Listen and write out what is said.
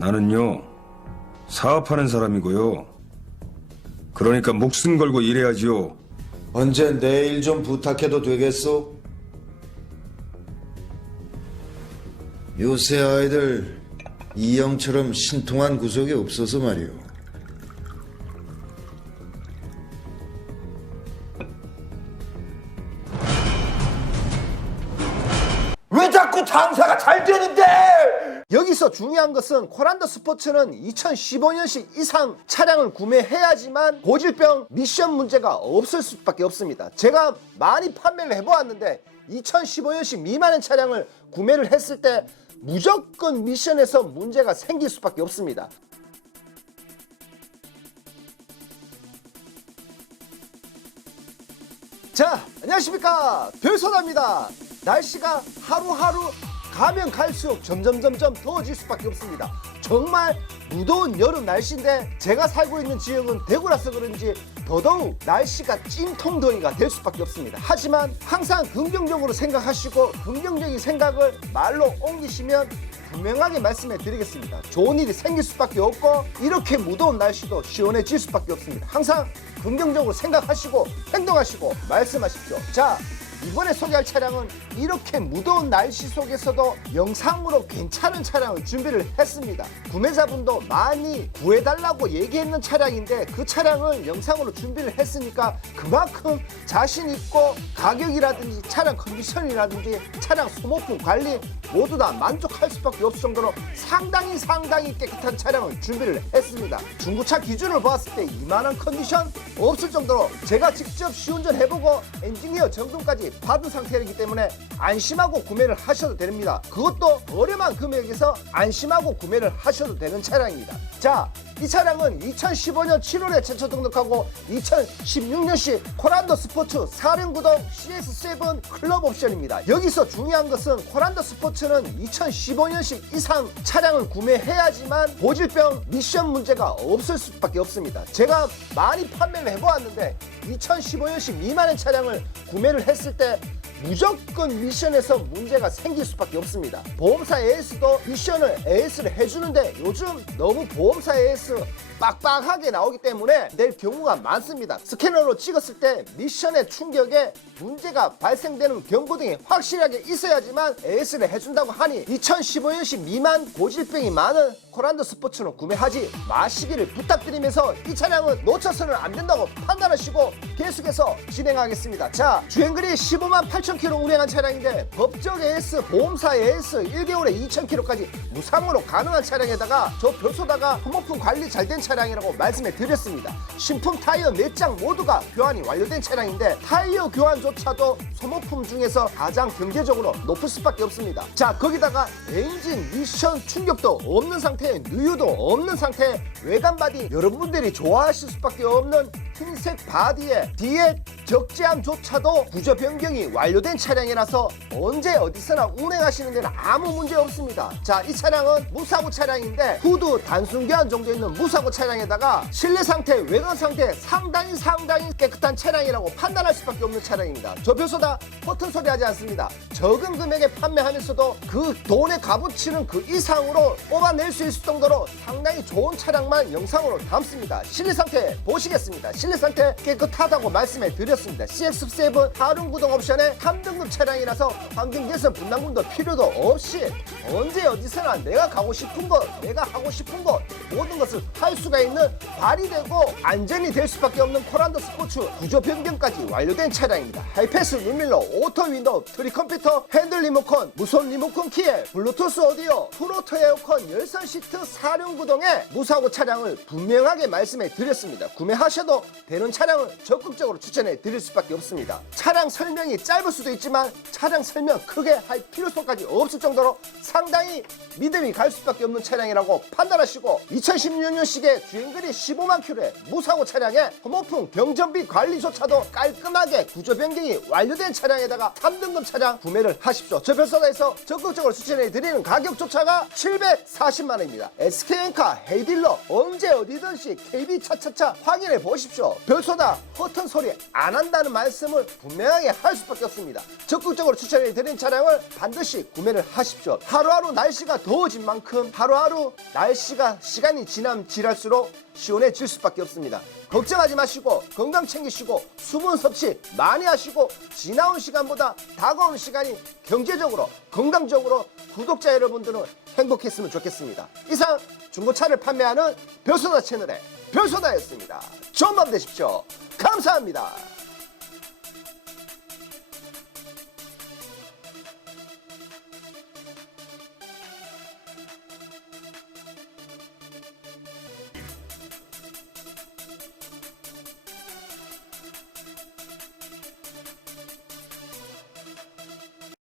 나는요, 사업하는 사람이고요. 그러니까 목숨 걸고 일해야지요. 언제 내일 좀 부탁해도 되겠소? 요새 아이들 이형처럼 신통한 구석이 없어서 말이오. 왜 자꾸 장사가 잘 되는데? 여기서 중요한 것은 코란도 스포츠는 2015년식 이상 차량을 구매해야지만 고질병 미션 문제가 없을 수밖에 없습니다. 제가 많이 판매를 해보았는데 2015년식 미만의 차량을 구매를 했을 때 무조건 미션에서 문제가 생길 수밖에 없습니다. 자, 안녕하십니까, 별소다입니다. 날씨가 하루하루 가면 갈수록 점점 더워질 수밖에 없습니다. 정말 무더운 여름 날씨인데 제가 살고 있는 지역은 대구라서 그런지 더더욱 날씨가 찜통더위가 될 수밖에 없습니다. 하지만 항상 긍정적으로 생각하시고 긍정적인 생각을 말로 옮기시면 분명하게 말씀해 드리겠습니다. 좋은 일이 생길 수밖에 없고 이렇게 무더운 날씨도 시원해질 수밖에 없습니다. 항상 긍정적으로 생각하시고 행동하시고 말씀하십시오. 자, 이번에 소개할 차량은 이렇게 무더운 날씨 속에서도 영상으로 괜찮은 차량을 준비를 했습니다. 구매자분도 많이 구해달라고 얘기했는 차량인데 그 차량을 영상으로 준비를 했으니까 그만큼 자신 있고 가격이라든지 차량 컨디션이라든지 차량 소모품 관리 모두 다 만족할 수밖에 없을 정도로 상당히 깨끗한 차량을 준비를 했습니다. 중고차 기준으로 봤을 때 이만한 컨디션 없을 정도로 제가 직접 시운전 해보고 엔지니어 점검까지 받은 상태이기 때문에 안심하고 구매를 하셔도 됩니다. 그것도 저렴한 금액에서 안심하고 구매를 하셔도 되는 차량입니다. 자, 이 차량은 2015년 7월에 최초 등록하고 2016년식 코란도 스포츠 사륜구동 CS7 클럽 옵션입니다. 여기서 중요한 것은 코란도 스포츠는 2015년식 이상 차량을 구매해야지만 고질병 미션 문제가 없을 수밖에 없습니다. 제가 많이 판매를 해보았는데 2015년식 미만의 차량을 구매를 했을 때 무조건 미션에서 문제가 생길 수밖에 없습니다. 보험사 AS도 미션을 AS를 해주는데 요즘 너무 보험사 AS 빡빡하게 나오기 때문에 낼 경우가 많습니다. 스캐너로 찍었을 때 미션의 충격에 문제가 발생되는 경고등이 확실하게 있어야지만 AS를 해준다고 하니 2015년식 미만 고질병이 많은 코란도 스포츠는 구매하지 마시기를 부탁드리면서 이 차량은 놓쳐서는 안 된다고 판단하시고 계속해서 진행하겠습니다. 자, 주행거리 15만 8천 km 운행한 차량인데 법적 AS, 보험사 AS 1개월에 2천 km까지 무상으로 가능한 차량에다가 저 별소다가 소모품 관리 잘 된 차량이라고 말씀해 드렸습니다. 신품 타이어 4장 모두가 교환이 완료된 차량인데 타이어 교환조차도 소모품 중에서 가장 경제적으로 높을 수밖에 없습니다. 자, 거기다가 엔진 미션 충격도 없는 상태에 누유도 없는 상태에 외관 바디 여러분들이 좋아하실 수밖에 없는 흰색 바디에 뒤에 적재함조차도 구조 변경이 완료된 차량이라서 언제 어디서나 운행하시는 데는 아무 문제 없습니다. 자, 이 차량은 무사고 차량인데 후드 단순 교환 정도 있는 무사고 차량에다가 실내 상태, 외관 상태 상당히 깨끗한 차량이라고 판단할 수밖에 없는 차량입니다. 저 별소다 허튼 소리 하지 않습니다. 적은 금액에 판매하면서도 그 돈의 값어치는 그 이상으로 뽑아낼 수 있을 정도로 상당히 좋은 차량만 영상으로 담습니다. 실내 상태 보시겠습니다. 실내 상태 깨끗하다고 말씀해 드렸습니다. CX7 사륜구동 옵션의 3등급 차량이라서 환경 개선 분담금도 필요도 없이 언제 어디서나 내가 가고 싶은 곳, 내가 하고 싶은 곳 모든 것을 할 수가 있는 발휘되고 안전이 될 수밖에 없는 코란도 스포츠 구조 변경까지 완료된 차량입니다. 하이패스 룸밀러, 오토 윈도우, 트리 컴퓨터, 핸들 리모컨, 무선 리모컨 키에 블루투스 오디오, 프로토 에어컨, 열선 시트, 사륜구동의 무사고 차량을 분명하게 말씀해 드렸습니다. 구매하셔도 되는 차량을 적극적으로 추천해 드릴 수밖에 없습니다. 차량 설명이 짧을 수도 있지만 차량 설명 크게 할 필요성까지 없을 정도로 상당히 믿음이 갈 수밖에 없는 차량이라고 판단하시고 2016년식의 주행거리 15만 km의 무사고 차량에 소모품 경정비 관리조차도 깔끔하게 구조 변경이 완료된 차량에다가 3등급 차량 구매를 하십시오. 저 별소다에서 적극적으로 추천해 드리는 가격조차가 740만원입니다. SK엔카, 헤이딜러 언제 어디든지 KB 차차차 확인해 보십시오. 그래서 별소다 허튼 소리 안 한다는 말씀을 분명하게 할 수밖에 없습니다. 적극적으로 추천해 드린 차량을 반드시 구매를 하십시오. 하루하루 날씨가 더워진 만큼 하루하루 날씨가 시간이 지날수록 시원해질 수밖에 없습니다. 걱정하지 마시고 건강 챙기시고 수분 섭취 많이 하시고 지나온 시간보다 다가오는 시간이 경제적으로 건강적으로 구독자 여러분들은 행복했으면 좋겠습니다. 이상 중고차를 판매하는 별소다 채널의 별소다였습니다. 좋은 밤 되십시오. 감사합니다.